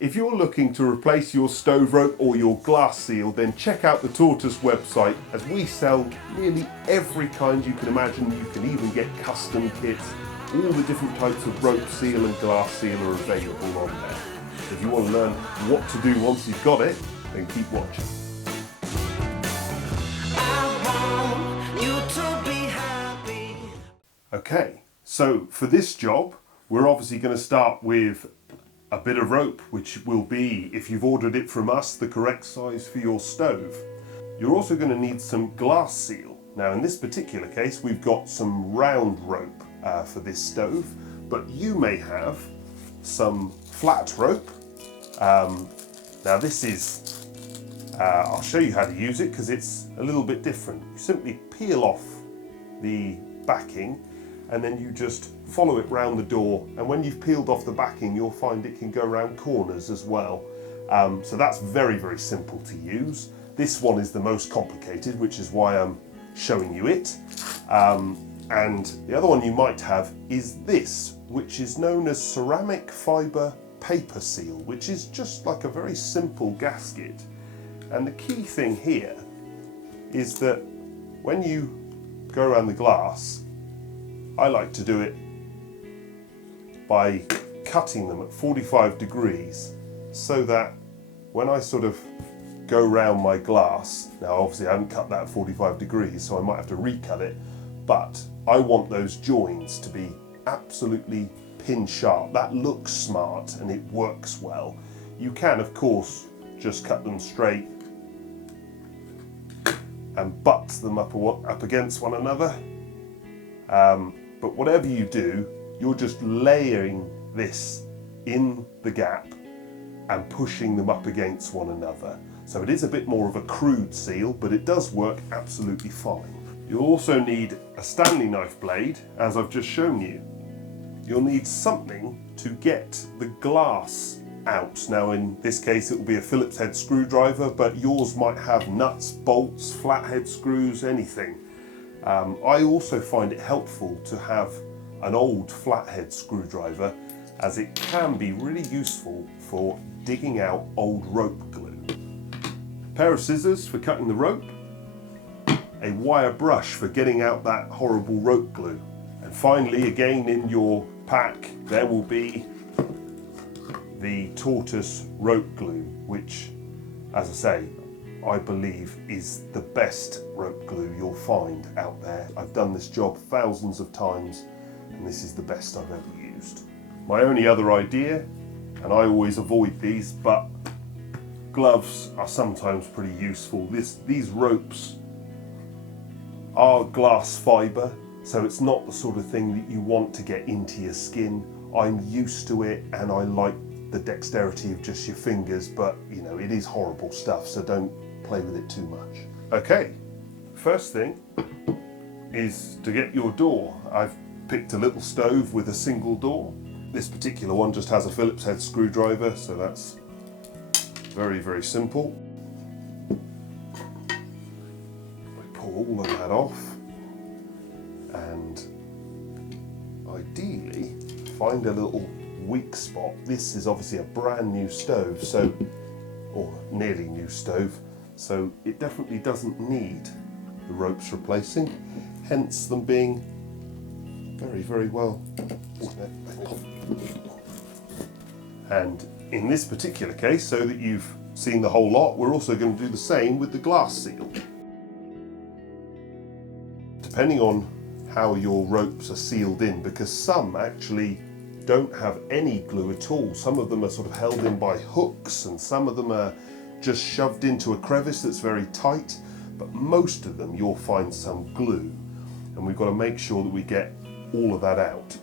If you're looking to replace your stove rope or your glass seal, then check out the Tortoise website, as we sell nearly every kind you can imagine. You can even get custom kits. All the different types of rope seal and glass seal are available on there. If you want to learn what to do once you've got it, then keep watching. Okay, so for this job, we're obviously going to start with a bit of rope, which will be, if you've ordered it from us, the correct size for your stove. You're also going to need some glass seal. Now in this particular case, we've got some round rope for this stove, but you may have some flat rope. Now this is, I'll show you how to use it because it's a little bit different. You simply peel off the backing and then you just follow it round the door, and when you've peeled off the backing you'll find it can go around corners as well. So that's very, very simple to use. This one is the most complicated, which is why I'm showing you it. And the other one you might have is this, which is known as ceramic fibre paper seal, which is just like a very simple gasket. And the key thing here is that when you go around the glass, I like to do it by cutting them at 45 degrees so that when I sort of go round my glass, now obviously I haven't cut that at 45 degrees so I might have to recut it, but I want those joins to be absolutely pin sharp. That looks smart and it works well. You can of course just cut them straight and butt them up against one another. But whatever you do, you're just layering this in the gap and pushing them up against one another. So it is a bit more of a crude seal, but it does work absolutely fine. You'll also need a Stanley knife blade, as I've just shown you. You'll need something to get the glass out. Now in this case it will be a Phillips head screwdriver, but yours might have nuts, bolts, flathead screws, anything. I also find it helpful to have an old flathead screwdriver, as it can be really useful for digging out old rope glue. A pair of scissors for cutting the rope, a wire brush for getting out that horrible rope glue, and finally, again in your pack, there will be the Tortoise rope glue, which, as I say, I believe is the best rope glue you'll find out there. I've done this job thousands of times and this is the best I've ever used. My only other idea, and I always avoid these, but gloves are sometimes pretty useful. These ropes are glass fibre, so it's not the sort of thing that you want to get into your skin. I'm used to it and I like the dexterity of just your fingers, but you know, it is horrible stuff, so don't play with it too much. Okay, first thing is to get your door. I've picked a little stove with a single door. This particular one just has a Phillips head screwdriver, so that's very, very simple. I pull all of that off and ideally find a little weak spot. This is obviously a brand new stove, so, or nearly new stove, so it definitely doesn't need the ropes replacing, hence them being very, very well. And in this particular case, so that you've seen the whole lot, we're also going to do the same with the glass seal. Depending on how your ropes are sealed in, because some actually don't have any glue at all. Some of them are sort of held in by hooks and some of them are just shoved into a crevice that's very tight, but most of them you'll find some glue, and we've got to make sure that we get all of that out.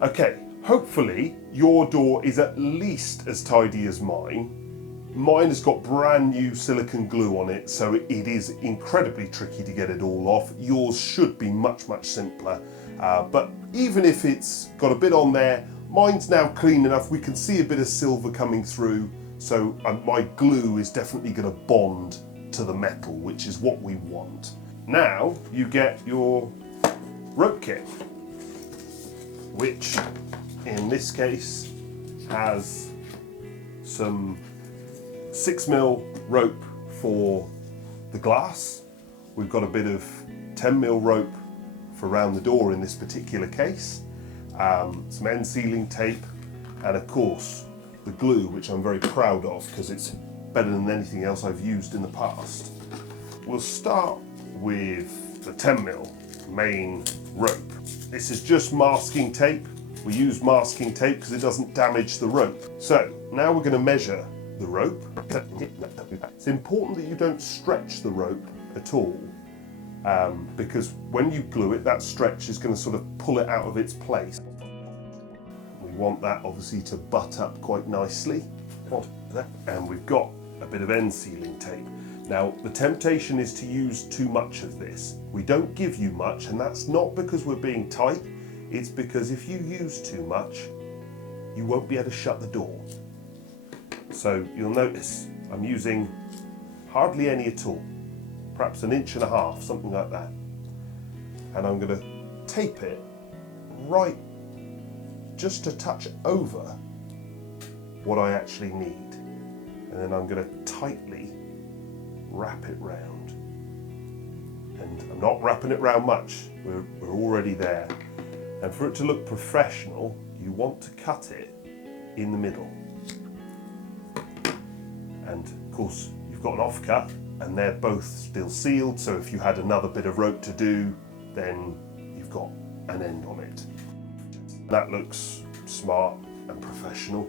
Okay, hopefully your door is at least as tidy as mine. Mine has got brand new silicone glue on it, so it is incredibly tricky to get it all off. Yours should be much, much simpler. But even if it's got a bit on there, mine's now clean enough. We can see a bit of silver coming through, so my glue is definitely going to bond to the metal, which is what we want. Now you get your rope kit. which in this case has some 6mm rope for the glass. We've got a bit of 10mm rope for around the door in this particular case, some end sealing tape, and of course the glue, which I'm very proud of because it's better than anything else I've used in the past. We'll start with the 10mm main rope. This is just masking tape. We use masking tape because it doesn't damage the rope. So now we're going to measure the rope. It's important that you don't stretch the rope at all, because when you glue it, that stretch is going to sort of pull it out of its place. We want that obviously to butt up quite nicely. And we've got a bit of end sealing tape. Now, the temptation is to use too much of this. We don't give you much, and that's not because we're being tight, it's because if you use too much, you won't be able to shut the door. So you'll notice I'm using hardly any at all, perhaps 1.5 inches, something like that. And I'm going to tape it right just a touch over what I actually need. And then I'm going to tightly wrap it round. And I'm not wrapping it round much, we're already there. And for it to look professional, you want to cut it in the middle. And of course, you've got an offcut, and they're both still sealed, so if you had another bit of rope to do, then you've got an end on it. That looks smart and professional.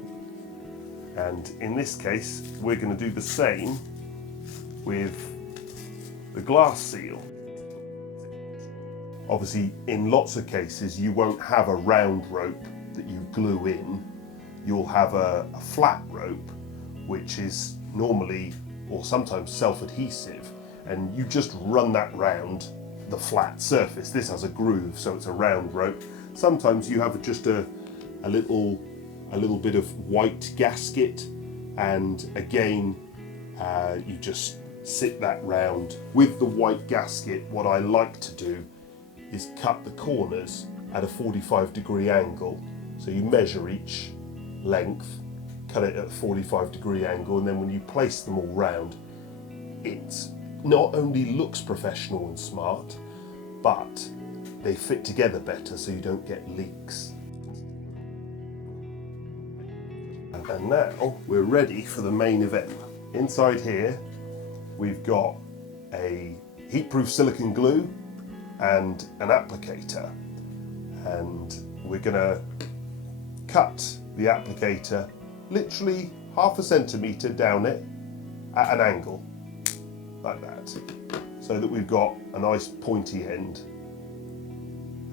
And in this case, we're going to do the same with the glass seal. Obviously, in lots of cases, you won't have a round rope that you glue in. You'll have a flat rope, which is normally or sometimes self-adhesive, and you just run that round the flat surface. This has a groove, so it's a round rope. Sometimes you have just a little bit of white gasket, and again, you just sit that round. With the white gasket, what I like to do is cut the corners at a 45-degree angle. So you measure each length, cut it at a 45-degree angle, and then when you place them all round, it not only looks professional and smart, but they fit together better so you don't get leaks. And now we're ready for the main event. Inside here, we've got a heat-proof silicone glue and an applicator. And we're gonna cut the applicator literally 0.5 centimetre down it at an angle, like that, so that we've got a nice pointy end.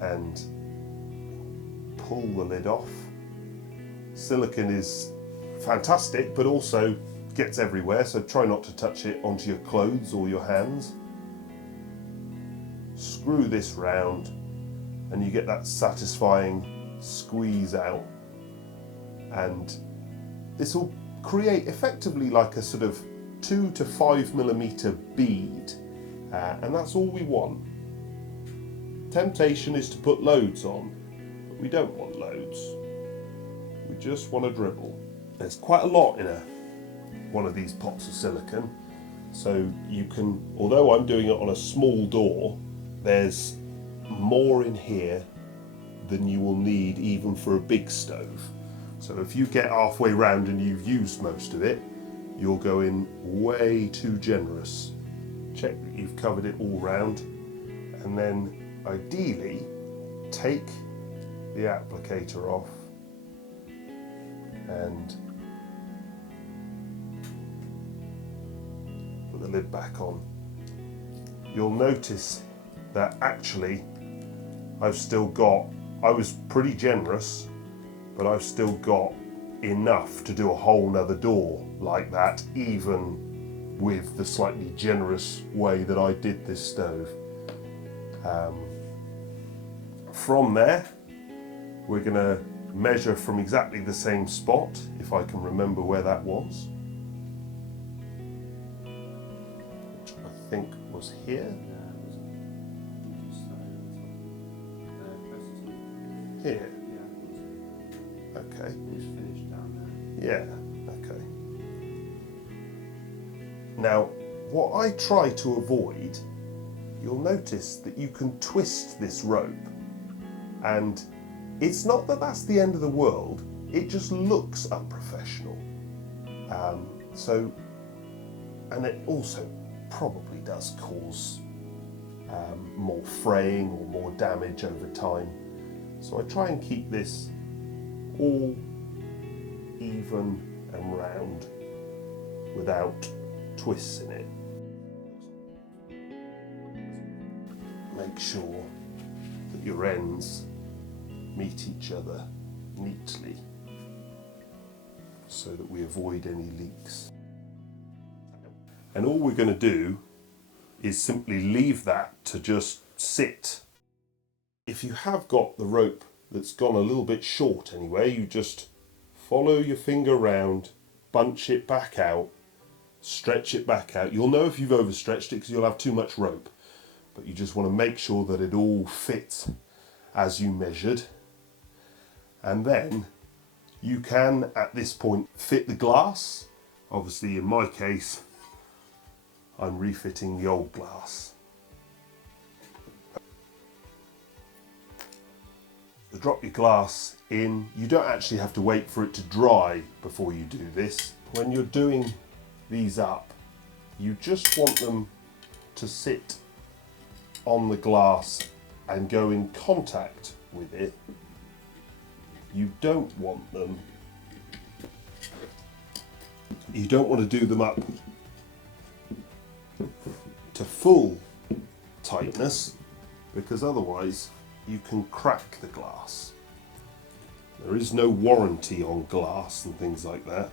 And pull the lid off. Silicone is fantastic, but also gets everywhere, so try not to touch it onto your clothes or your hands. Screw this round, and you get that satisfying squeeze out, and this will create effectively like a sort of 2 to 5 millimeter bead, and that's all we want. Temptation is to put loads on, but we don't want loads. We just want a dribble. There's quite a lot in one of these pots of silicone, so you can, although I'm doing it on a small door, there's more in here than you will need even for a big stove. So if you get halfway round and you've used most of it, you'll go in way too generous. Check that you've covered it all round, and then ideally take the applicator off and put the lid back on. You'll notice that actually I've still got, I was pretty generous, but I've still got enough to do a whole nother door like that, even with the slightly generous way that I did this stove. From there, we're going to measure from exactly the same spot, if I can remember where that was, which I think was here. Here. Okay. It's finished down there. Yeah, okay. Now, what I try to avoid, you'll notice that you can twist this rope, and it's not that that's the end of the world, it just looks unprofessional. And it also probably does cause more fraying or more damage over time. So I try and keep this all even and round without twists in it. Make sure that your ends meet each other neatly so that we avoid any leaks. And all we're going to do is simply leave that to just sit. If you have got the rope that's gone a little bit short anyway, you just follow your finger round, bunch it back out, stretch it back out. You'll know if you've overstretched it because you'll have too much rope, but you just want to make sure that it all fits as you measured. And then you can, at this point, fit the glass. Obviously, in my case, I'm refitting the old glass. You drop your glass in. You don't actually have to wait for it to dry before you do this. When you're doing these up, you just want them to sit on the glass and go in contact with it. You don't want to do them up to full tightness, because otherwise you can crack the glass. There is no warranty on glass and things like that,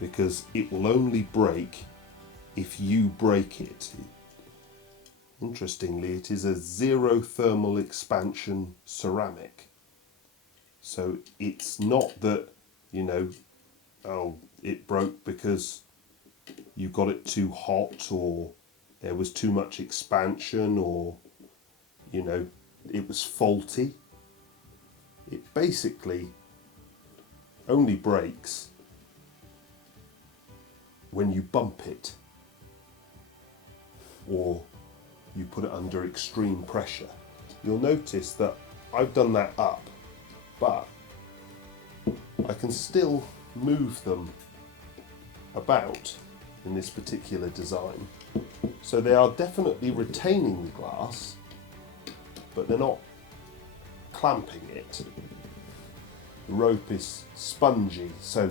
because it will only break if you break it. Interestingly, it is a zero thermal expansion ceramic. So it's not that, oh, it broke because you got it too hot, or there was too much expansion, or, it was faulty. It basically only breaks when you bump it, or you put it under extreme pressure. You'll notice that I've done that up, but I can still move them about in this particular design. So they are definitely retaining the glass, but they're not clamping it. The rope is spongy, so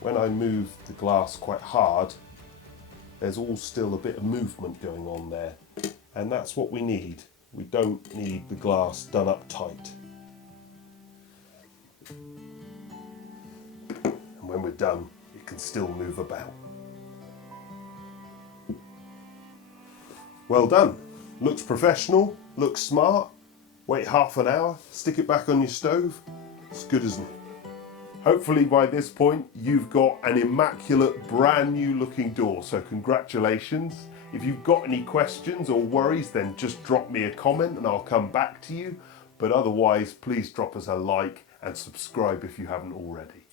when I move the glass quite hard, there's all still a bit of movement going on there, and that's what we need. We don't need the glass done up tight. And when we're done, it can still move about. Well done. Looks professional, looks smart. Wait half an hour, stick it back on your stove. It's good as new. Hopefully by this point you've got an immaculate brand new looking door, so congratulations. If you've got any questions or worries, then just drop me a comment and I'll come back to you. But otherwise, please drop us a like and subscribe if you haven't already.